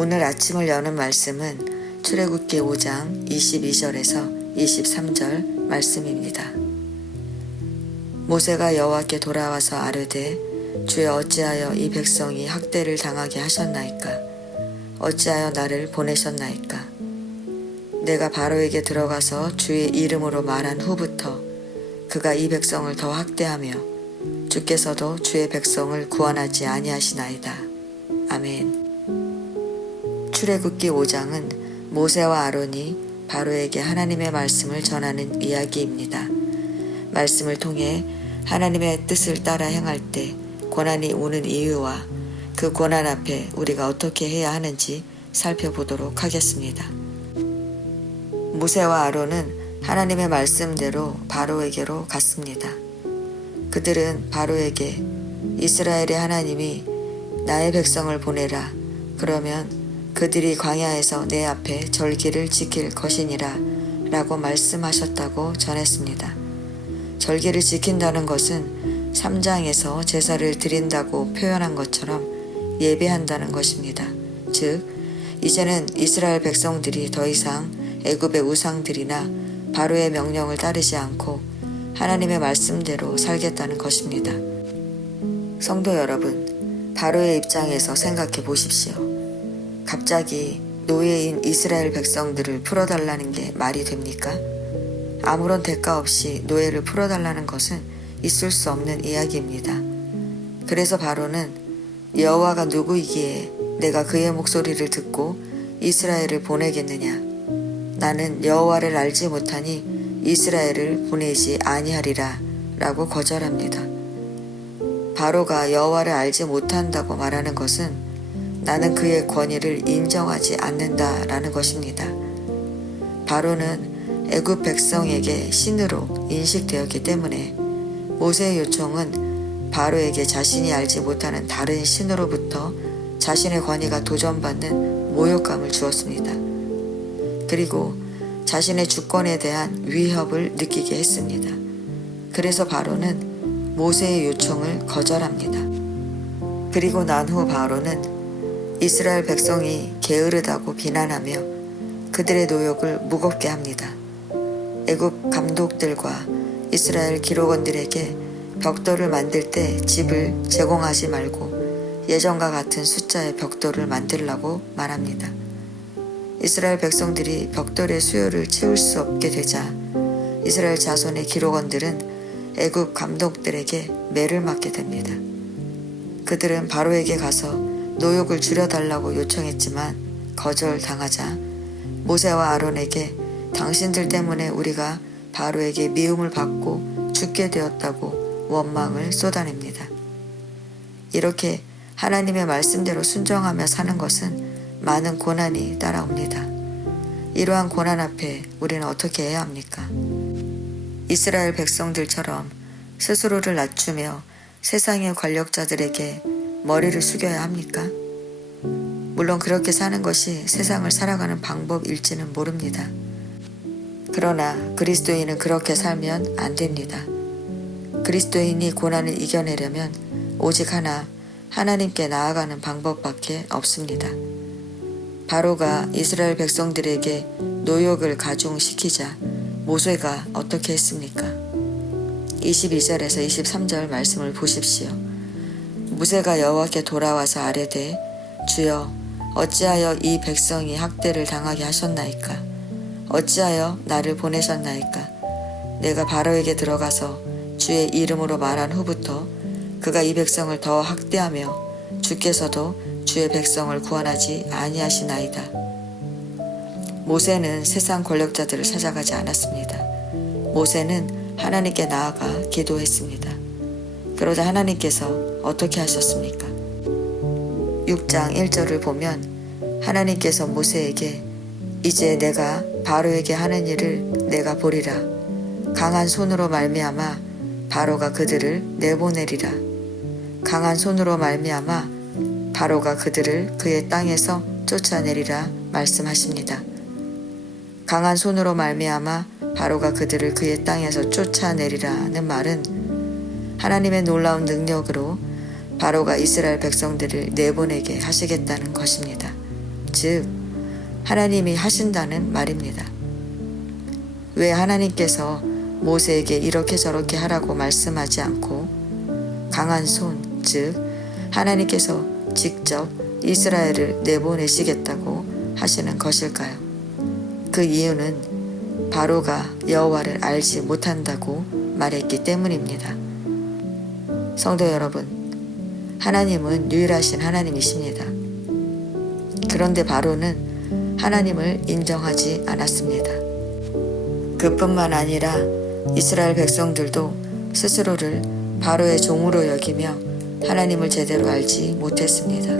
오늘 아침을 여는 말씀은 출애굽기 5장 22절에서 23절 말씀입니다. 모세가 여호와께 돌아와서 아뢰되 주여 어찌하여 이 백성이 학대를 당하게 하셨나이까? 어찌하여 나를 보내셨나이까? 내가 바로에게 들어가서 주의 이름으로 말한 후부터 그가 이 백성을 더 학대하며 주께서도 주의 백성을 구원하지 아니하시나이다. 아멘. 출애굽기 5장은 모세와 아론이 바로에게 하나님의 말씀을 전하는 이야기입니다. 말씀을 통해 하나님의 뜻을 따라 행할 때 고난이 오는 이유와 그 고난 앞에 우리가 어떻게 해야 하는지 살펴보도록 하겠습니다. 모세와 아론은 하나님의 말씀대로 바로에게로 갔습니다. 그들은 바로에게 이스라엘의 하나님이 나의 백성을 보내라. 그러면 그들이 광야에서 내 앞에 절기를 지킬 것이니라 라고 말씀하셨다고 전했습니다. 절기를 지킨다는 것은 3장에서 제사를 드린다고 표현한 것처럼 예배한다는 것입니다. 즉, 이제는 이스라엘 백성들이 더 이상 애굽의 우상들이나 바로의 명령을 따르지 않고 하나님의 말씀대로 살겠다는 것입니다. 성도 여러분, 바로의 입장에서 생각해 보십시오. 갑자기 노예인 이스라엘 백성들을 풀어달라는 게 말이 됩니까? 아무런 대가 없이 노예를 풀어달라는 것은 있을 수 없는 이야기입니다. 그래서 바로는 여호와가 누구이기에 내가 그의 목소리를 듣고 이스라엘을 보내겠느냐? 나는 여호와를 알지 못하니 이스라엘을 보내지 아니하리라 라고 거절합니다. 바로가 여호와를 알지 못한다고 말하는 것은 나는 그의 권위를 인정하지 않는다라는 것입니다. 바로는 애굽 백성에게 신으로 인식되었기 때문에 모세의 요청은 바로에게 자신이 알지 못하는 다른 신으로부터 자신의 권위가 도전받는 모욕감을 주었습니다. 그리고 자신의 주권에 대한 위협을 느끼게 했습니다. 그래서 바로는 모세의 요청을 거절합니다. 그리고 난 후 바로는 이스라엘 백성이 게으르다고 비난하며 그들의 노역을 무겁게 합니다. 애굽 감독들과 이스라엘 기록원들에게 벽돌을 만들 때 집을 제공하지 말고 예전과 같은 숫자의 벽돌을 만들라고 말합니다. 이스라엘 백성들이 벽돌의 수요를 채울 수 없게 되자 이스라엘 자손의 기록원들은 애굽 감독들에게 매를 맞게 됩니다. 그들은 바로에게 가서 노역을 줄여달라고 요청했지만 거절당하자 모세와 아론에게 당신들 때문에 우리가 바로에게 미움을 받고 죽게 되었다고 원망을 쏟아냅니다. 이렇게 하나님의 말씀대로 순종하며 사는 것은 많은 고난이 따라옵니다. 이러한 고난 앞에 우리는 어떻게 해야 합니까? 이스라엘 백성들처럼 스스로를 낮추며 세상의 권력자들에게 머리를 숙여야 합니까? 물론 그렇게 사는 것이 세상을 살아가는 방법일지는 모릅니다. 그러나 그리스도인은 그렇게 살면 안 됩니다. 그리스도인이 고난을 이겨내려면 오직 하나, 하나님께 나아가는 방법밖에 없습니다. 바로가 이스라엘 백성들에게 노역을 가중시키자 모세가 어떻게 했습니까? 22절에서 23절 말씀을 보십시오. 모세가 여호와께 돌아와서 아뢰되 주여 어찌하여 이 백성이 학대를 당하게 하셨나이까? 어찌하여 나를 보내셨나이까? 내가 바로에게 들어가서 주의 이름으로 말한 후부터 그가 이 백성을 더 학대하며 주께서도 주의 백성을 구원하지 아니하시나이다. 모세는 세상 권력자들을 찾아가지 않았습니다. 모세는 하나님께 나아가 기도했습니다. 그러자 하나님께서 어떻게 하셨습니까? 6장 1절을 보면 하나님께서 모세에게 이제 내가 바로에게 하는 일을 내가 보리라. 강한 손으로 말미암아 바로가 그들을 내보내리라. 강한 손으로 말미암아 바로가 그들을 그의 땅에서 쫓아내리라 말씀하십니다. 강한 손으로 말미암아 바로가 그들을 그의 땅에서 쫓아내리라는 말은 하나님의 놀라운 능력으로 바로가 이스라엘 백성들을 내보내게 하시겠다는 것입니다. 즉 하나님이 하신다는 말입니다. 왜 하나님께서 모세에게 이렇게 저렇게 하라고 말씀하지 않고 강한 손, 즉 하나님께서 직접 이스라엘을 내보내시겠다고 하시는 것일까요? 그 이유는 바로가 여호와를 알지 못한다고 말했기 때문입니다. 성도 여러분, 하나님은 유일하신 하나님이십니다. 그런데 바로는 하나님을 인정하지 않았습니다. 그뿐만 아니라 이스라엘 백성들도 스스로를 바로의 종으로 여기며 하나님을 제대로 알지 못했습니다.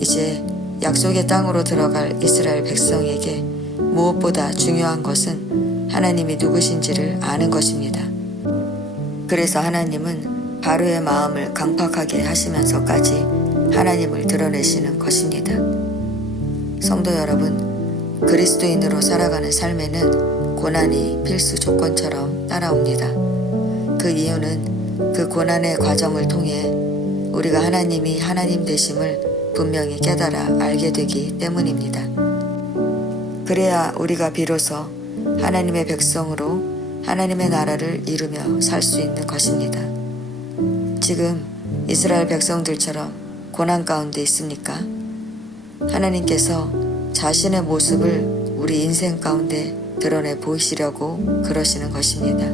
이제 약속의 땅으로 들어갈 이스라엘 백성에게 무엇보다 중요한 것은 하나님이 누구신지를 아는 것입니다. 그래서 하나님은 바로의 마음을 강팍하게 하시면서까지 하나님을 드러내시는 것입니다. 성도 여러분, 그리스도인으로 살아가는 삶에는 고난이 필수 조건처럼 따라옵니다. 그 이유는 그 고난의 과정을 통해 우리가 하나님이 하나님 되심을 분명히 깨달아 알게 되기 때문입니다. 그래야 우리가 비로소 하나님의 백성으로 하나님의 나라를 이루며 살 수 있는 것입니다. 지금 이스라엘 백성들처럼 고난 가운데 있습니까? 하나님께서 자신의 모습을 우리 인생 가운데 드러내 보이시려고 그러시는 것입니다.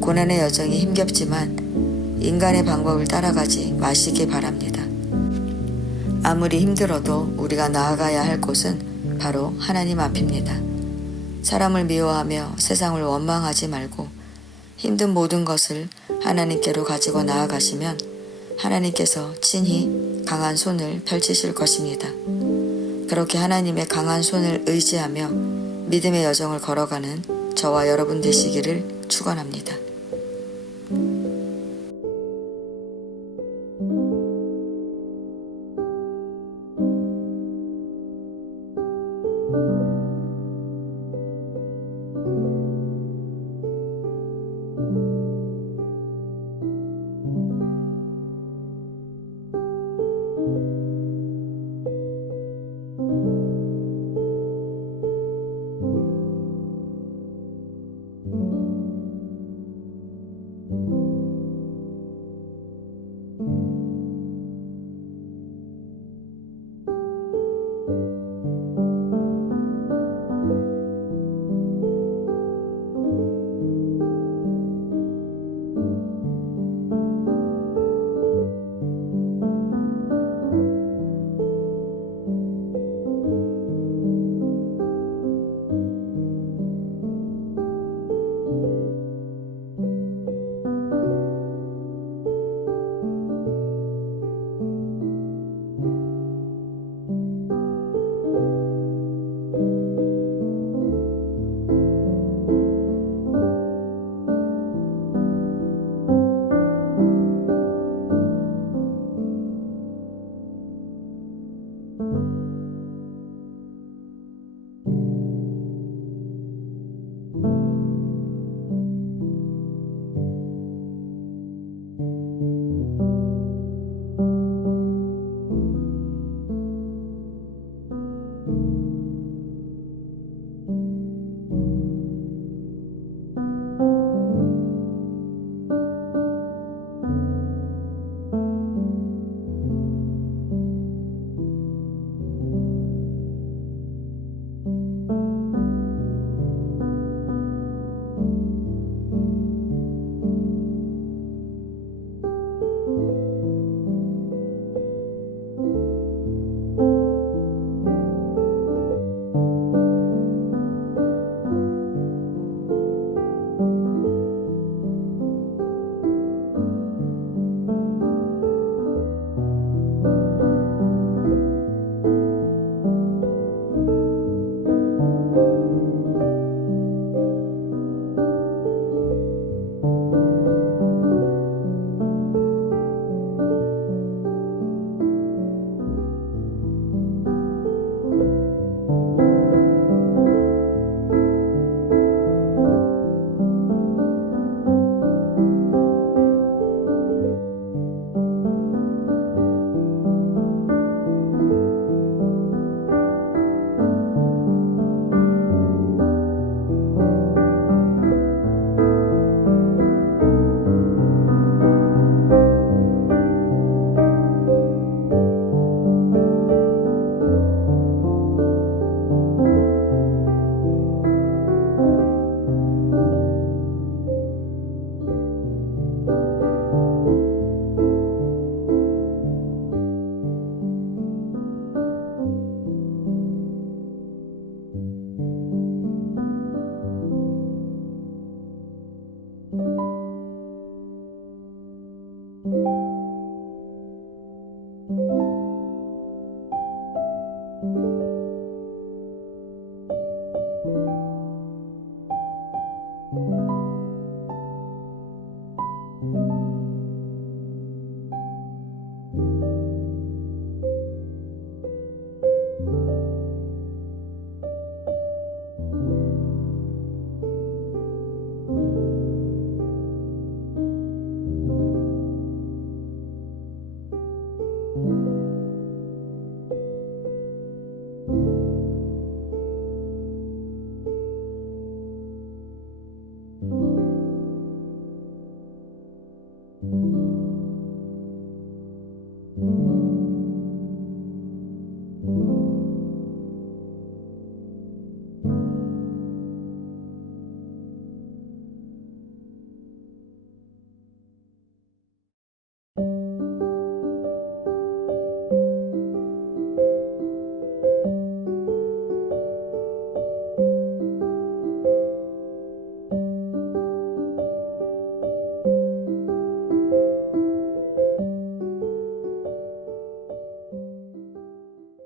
고난의 여정이 힘겹지만 인간의 방법을 따라가지 마시기 바랍니다. 아무리 힘들어도 우리가 나아가야 할 곳은 바로 하나님 앞입니다. 사람을 미워하며 세상을 원망하지 말고 힘든 모든 것을 하나님께로 가지고 나아가시면 하나님께서 친히 강한 손을 펼치실 것입니다. 그렇게 하나님의 강한 손을 의지하며 믿음의 여정을 걸어가는 저와 여러분 되시기를 축원합니다.